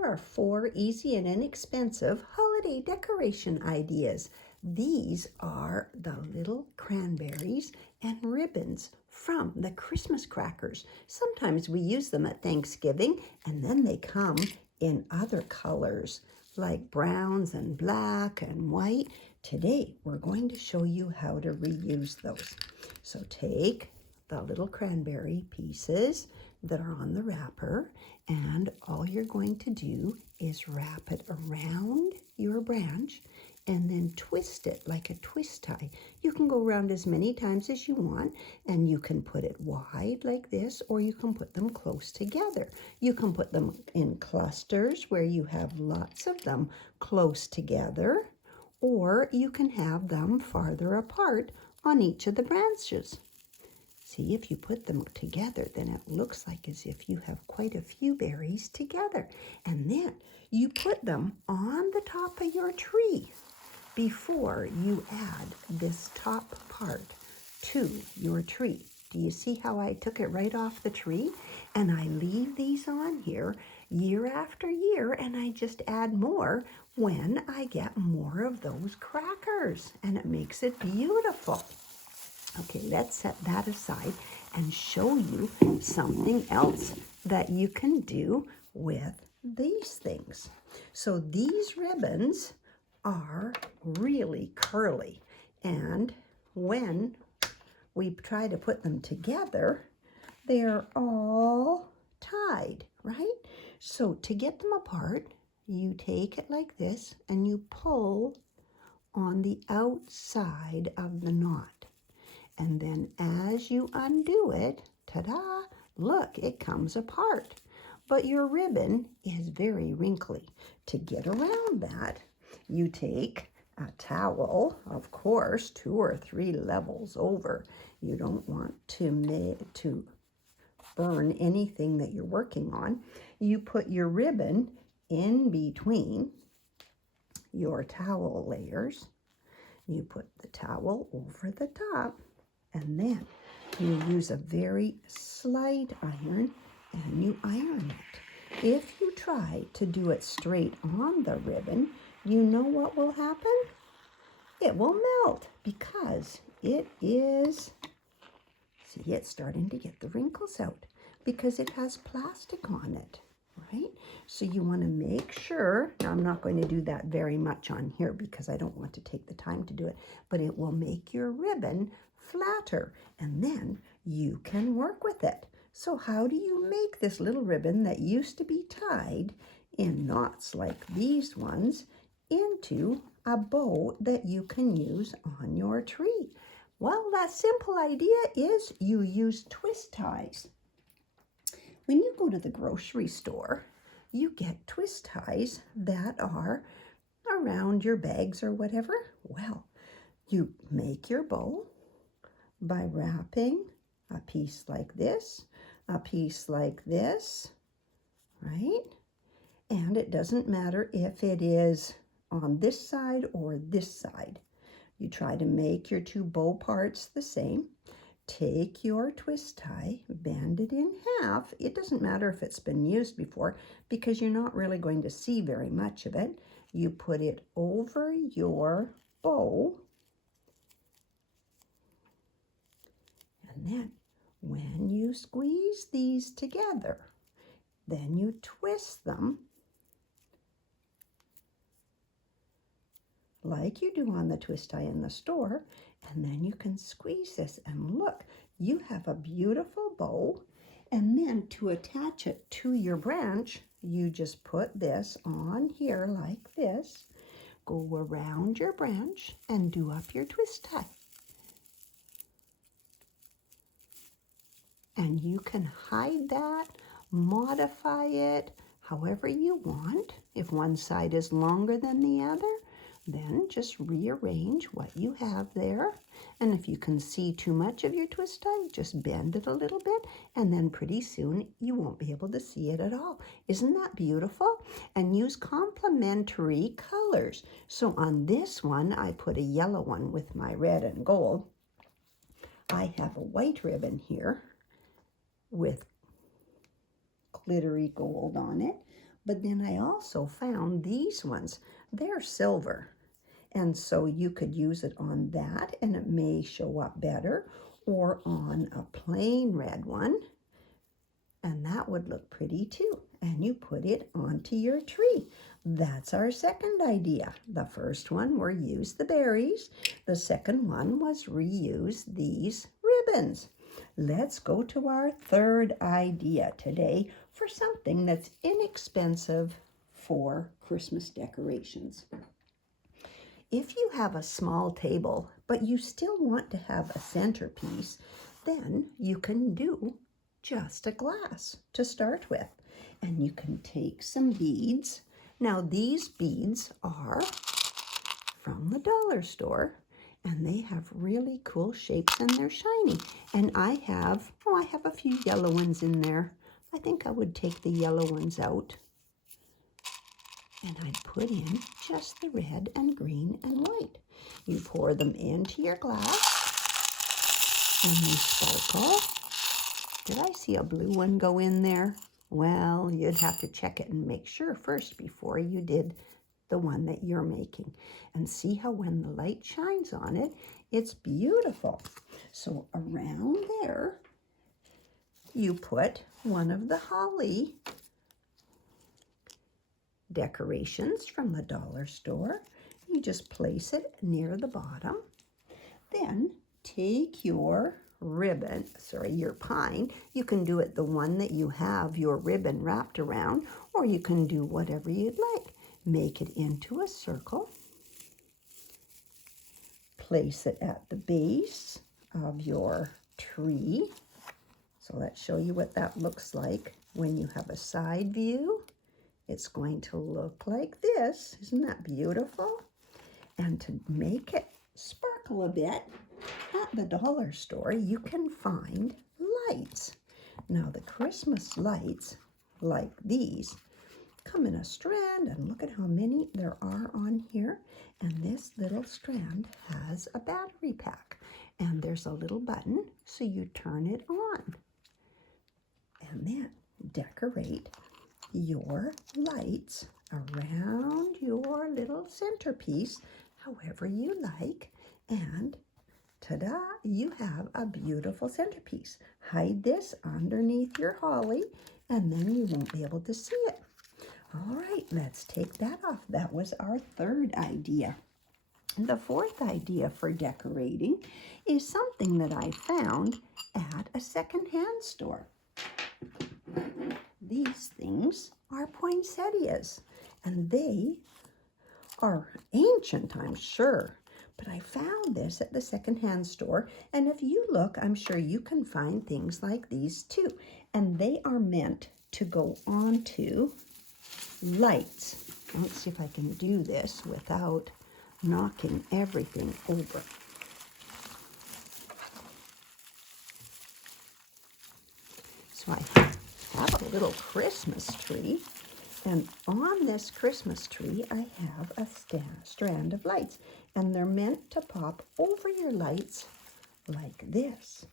Here are 4 easy and inexpensive holiday decoration ideas. These are the little cranberries and ribbons from the Christmas crackers. Sometimes we use them at Thanksgiving, and then they come in other colors like browns and black and white. Today we're going to show you how to reuse those. So take the little cranberry pieces that are on the wrapper, and all you're going to do is wrap it around your branch and then twist it like a twist tie. You can go around as many times as you want, and you can put it wide like this, or you can put them close together. You can put them in clusters where you have lots of them close together, or you can have them farther apart on each of the branches. See, if you put them together, then it looks like as if you have quite a few berries together. And then you put them on the top of your tree before you add this top part to your tree. Do you see how I took it right off the tree? And I leave these on here year after year, and I just add more when I get more of those crackers, and it makes it beautiful. Okay, let's set that aside and show you something else that you can do with these things. So these ribbons are really curly, and when we try to put them together, they're all tied, right? So to get them apart, you take it like this and you pull on the outside of the knot. And then as you undo it, ta-da, look, it comes apart. But your ribbon is very wrinkly. To get around that, you take a towel, of course, 2 or 3 levels over. You don't want to burn anything that you're working on. You put your ribbon in between your towel layers. You put the towel over the top, and then you use a very slight iron and you iron it. If you try to do it straight on the ribbon, you know what will happen? It will melt because it is, see, it's starting to get the wrinkles out because it has plastic on it, right? So you want to make sure, now I'm not going to do that very much on here because I don't want to take the time to do it, but it will make your ribbon flatter, and then you can work with it. So how do you make this little ribbon that used to be tied in knots like these ones into a bow that you can use on your tree? Well, that simple idea is you use twist ties. When you go to the grocery store, you get twist ties that are around your bags or whatever. Well, you make your bow by wrapping a piece like this, a piece like this, right? And it doesn't matter if it is on this side or this side. You try to make your 2 bow parts the same. Take your twist tie, bend it in half. It doesn't matter if it's been used before because you're not really going to see very much of it. You put it over your bow, and then when you squeeze these together, then you twist them like you do on the twist tie in the store, and then you can squeeze this, and look, you have a beautiful bow. And then to attach it to your branch, you just put this on here like this, go around your branch and do up your twist tie. And you can hide that, modify it however you want. If one side is longer than the other, then just rearrange what you have there. And if you can see too much of your twist tie, just bend it a little bit, and then pretty soon you won't be able to see it at all. Isn't that beautiful? And use complementary colors. So on this one, I put a yellow one with my red and gold. I have a white ribbon here with glittery gold on it. But then I also found these ones. They're silver. And so you could use it on that and it may show up better, or on a plain red one. And that would look pretty too. And you put it onto your tree. That's our second idea. The first one were use the berries. The second one was reuse these ribbons. Let's go to our third idea today for something that's inexpensive for Christmas decorations. If you have a small table, but you still want to have a centerpiece, then you can do just a glass to start with. And you can take some beads. Now these beads are from the dollar store and they have really cool shapes and they're shiny. And I have a few yellow ones in there. I think I would take the yellow ones out. And I'd put in just the red and green and white. You pour them into your glass and they sparkle. Did I see a blue one go in there? Well, you'd have to check it and make sure first before you did the one that you're making. And see how when the light shines on it, it's beautiful. So around there, you put one of the holly decorations from the dollar store. You just place it near the bottom. Then take your your pine. You can do it the one that you have your ribbon wrapped around, or you can do whatever you'd like. Make it into a circle. Place it at the base of your tree. So let's show you what that looks like when you have a side view. It's going to look like this. Isn't that beautiful? And to make it sparkle a bit, at the dollar store, you can find lights. Now, the Christmas lights, like these, come in a strand, and look at how many there are on here. And this little strand has a battery pack. And there's a little button, so you turn it on. And then decorate your lights around your little centerpiece however you like, and ta-da, you have a beautiful centerpiece. Hide this underneath your holly and then you won't be able to see it. All right, let's take that off. That was our third idea. The fourth idea for decorating is something that I found at a secondhand store. These things are poinsettias, and they are ancient, I'm sure. But I found this at the secondhand store, and if you look, I'm sure you can find things like these too. And they are meant to go onto lights. Let's see if I can do this without knocking everything over. So I have a little Christmas tree, and on this Christmas tree I have a strand of lights, and they're meant to pop over your lights like this.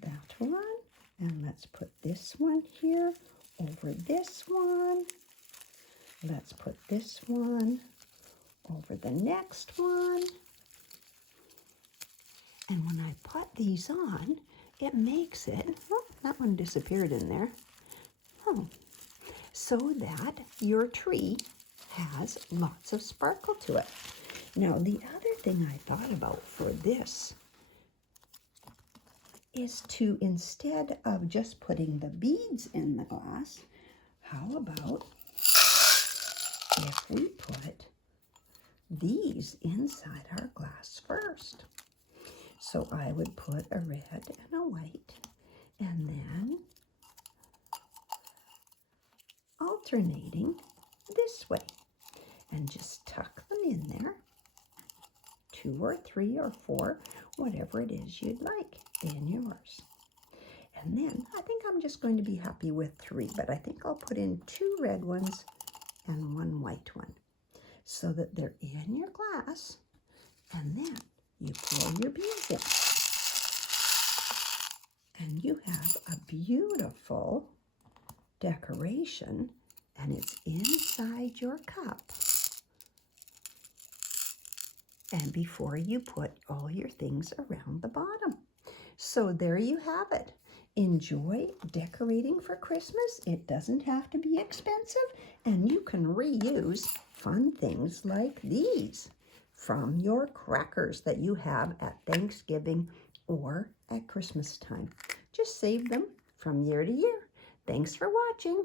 That one, and let's put this one here over this one. Let's put this one over the next one. And when I put these on, it makes it, oh, that one disappeared in there. Oh, so that your tree has lots of sparkle to it. Now, the other thing I thought about for this is to, instead of just putting the beads in the glass, how about if we put these inside our glass first? So I would put a red and a white, and then alternating this way, and just tuck them in there, 2 or 3 or 4, whatever it is you'd like in yours. And then I think I'm just going to be happy with 3, but I think I'll put in 2 red ones and 1 white one so that they're in your glass, and then you pour your beads in. And you have a beautiful decoration and it's inside your cup. And before you put all your things around the bottom. So there you have it. Enjoy decorating for Christmas. It doesn't have to be expensive, and you can reuse fun things like these from your crackers that you have at Thanksgiving or at Christmas time. Just save them from year to year. Thanks for watching.